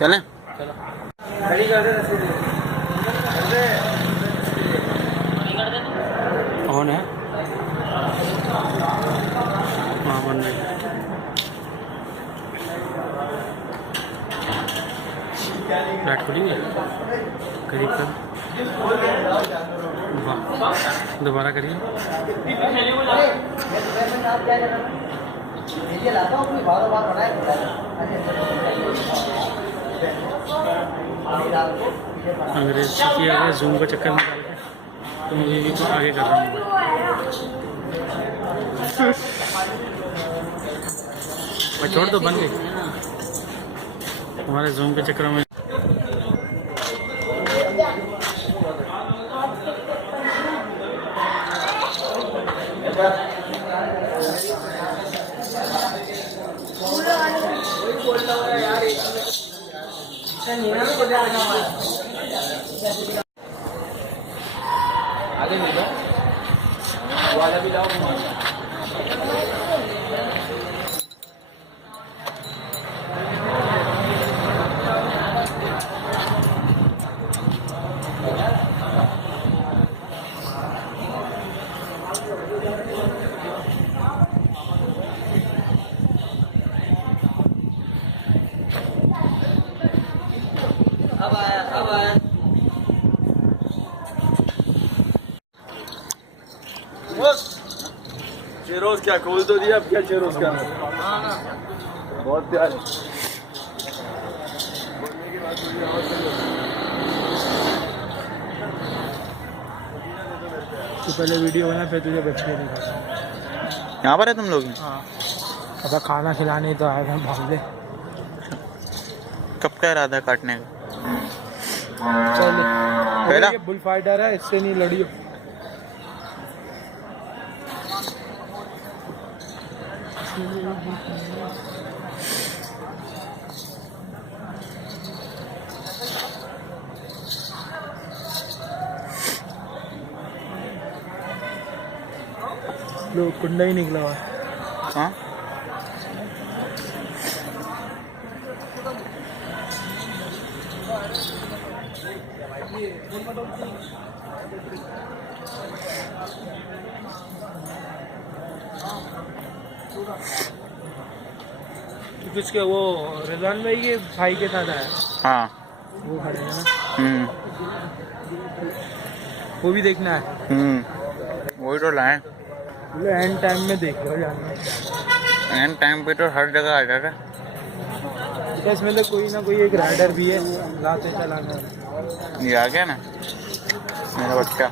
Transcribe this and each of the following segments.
चले कौन है? हाँ बन रही लाइट खुली है करीब कर। वाह दोबारा करिए। अंग्रेज किया गया जूम का चक्कर निकाल के तो मूवी भी आगे कर रहा हूँ मैं। छोड़ दो बन गई हमारे जूम के चक्कर में। आगे मिलो वाला भी लाओ। अब आया शेरोज क्या खोल तो दिया। अब क्या शेरोज का बहुत प्यार तो पहले वीडियो बना फिर तुझे बच्चे नहीं खा। यहाँ पर है तुम लोग? हाँ अब खाना खिलाने तो आए हम भाग ले। कब का इरादा है काटने का? चलो ये बुल फाइटर है इससे नहीं लड़ियो। लो कुंडा ही निकला हुआ। हाँ किसके वो रिजवान भाई के भाई के साथ आया। हाँ वो खड़े हैं ना। वो भी देखना है। वही तो लाए एंड टाइम में देख लो जाना। एंड टाइम पे तो हर जगह आ जाएगा। इसमें तो कोई ना कोई एक राइडर भी है लाते चलाने। ये आ गया ना मेरा बच्चा।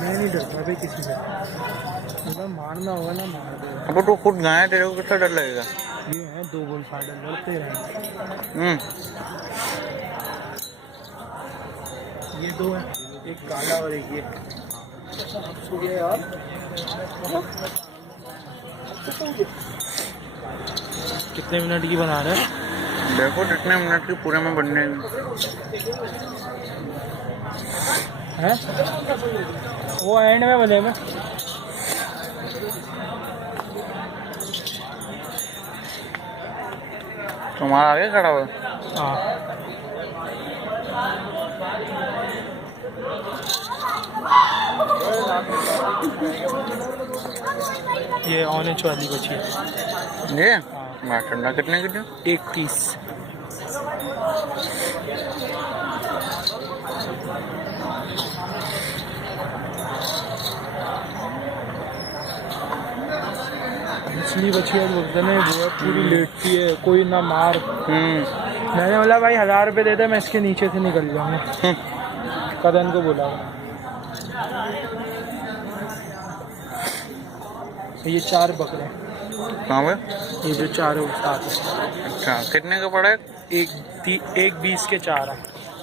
मैं नहीं डरता भाई किसी से। अगर मारना होगा ना मार दे। अब तो खुद गाय तेरे को कितना डर लगेगा। ये है दो बुल फाइटर लड़ते रहेंगे। ये दो है एक काला और एक ये। यार कितने मिनट की बना रहे हैं? देखो कितने मिनट की पूरे में बनने हैं। वो एंड में बनेगा। तुम्हारा आगे खड़ा हुआ। हाँ ये ऑरेंज वाली बची है। ये हाँ ठंडा कितने की थी? 21। मछली बची है बोलते नहीं वो पूरी लेटती है कोई ना मार। मैंने बोला भाई 1000 रुपये दे दे मैं इसके नीचे से निकल जाऊंगा। कदन को बोला ये 4 बकरे। कहाँ पे? ये जो 4 है साथ। अच्छा, कितने का पड़ा है? एक 20 के 4 है।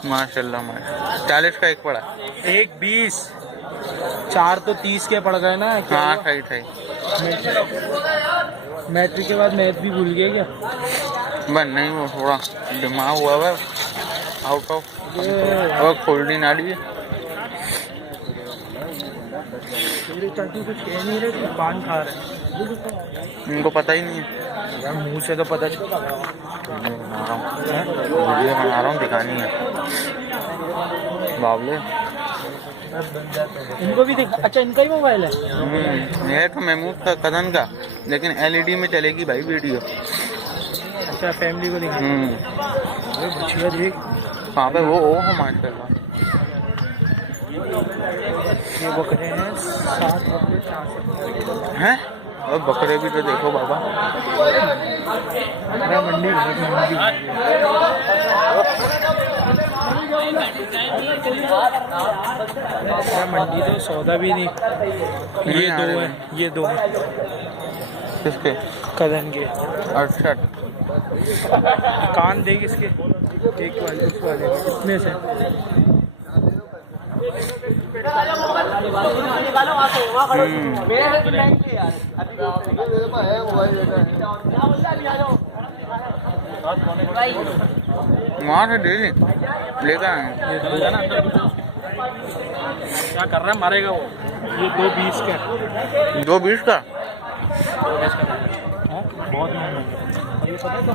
माशाल्लाह माशाल्लाह। 40 का एक पड़ा। एक 20, 4 तो 30 के पड़ गए ना। हाँ सही सही। मैट्रिक के बाद मैथ भी भूल गए क्या? बस नहीं, वो थोड़ा दिमाग हुआ है आउट ऑफ। और खोलनी ना ली। मेरे चाचू कुछ कह नहीं रहे, पान खा रहे हैं। इनको पता ही नहीं है यार, मुंह से तो पता चलता। वीडियो बना रहा हूँ, दिखानी है बाबले। इनको भी दिखा। अच्छा, इनका ही मोबाइल है? ये तो महमूद का कदन का, लेकिन LED में चलेगी भाई वीडियो। अच्छा, फैमिली को दिखा। देख कहाँ पे? वो माशाल्लाह। ये बकरे हैं 7 बकरे 4 हैं। और बकरे भी तो देखो बाबा। मंडी मंडी तो सौदा भी नहीं। ये दो है किसके? कदन के। अच्छा, कान देख इसके, एक वाले उस वाले इतने से। वहाँ से डेली लेकर आए। क्या कर रहा है, मारेगा वो। ये 2.20 का। 2.20 का? बहुत महंगा। ये पता तो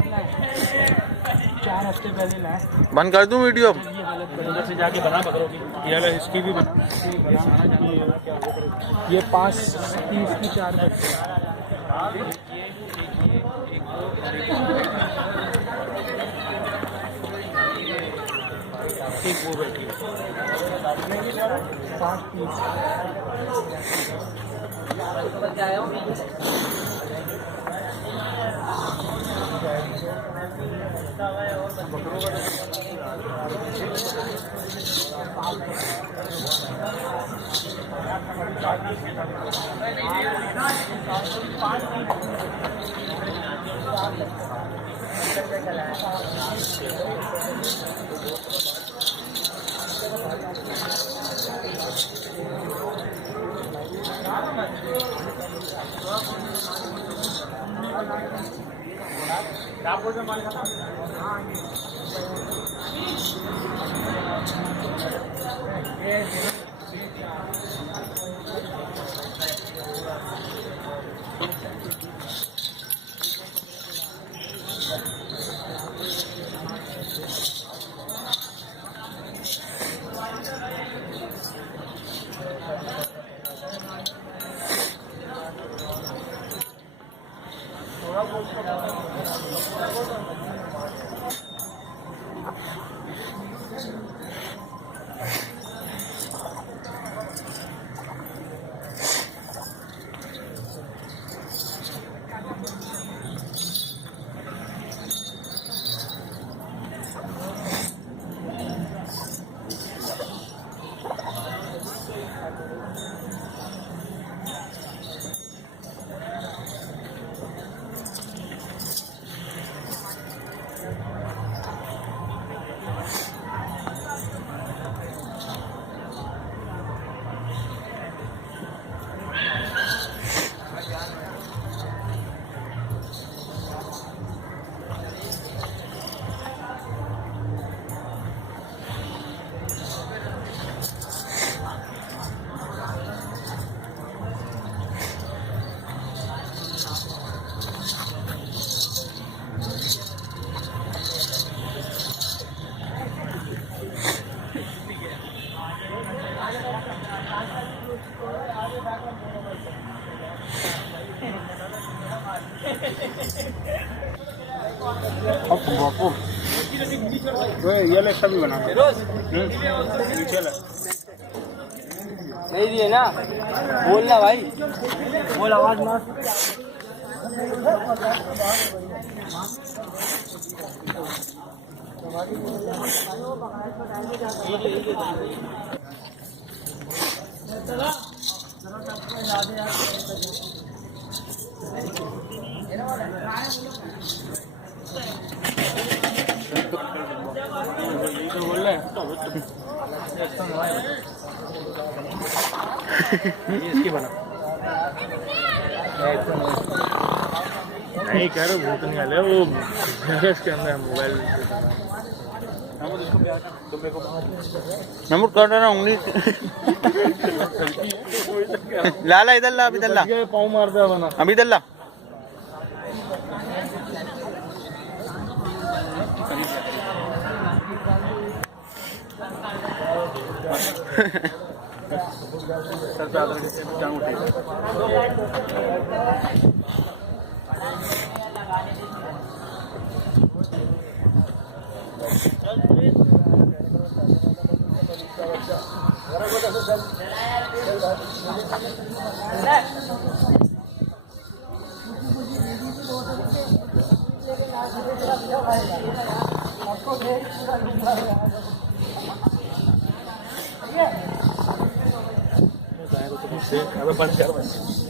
4 हफ्ते पहले लाए। बंद कर दूं वीडियो अब? ये हालत बंदर से जाके बना बकरों की। ये वाला इसकी भी बना। ये 5.30 की 4 बकरे। एक वो बैठी है 5.30। ये ले सभी बना नहीं दिए ना, बोलना भाई, बोल आवाज मार। चला यही तो बोल रहे हैं इसकी बना नहीं कह रहे भूत नहीं आले वो इसके अंदर मोबाइल नमूद कर रहा उंगली लाला इधर ला, अभी इधर ला, पाँव मार दिया बना अभी इधर ला। सर पे आकर जान उठेगा बंद कर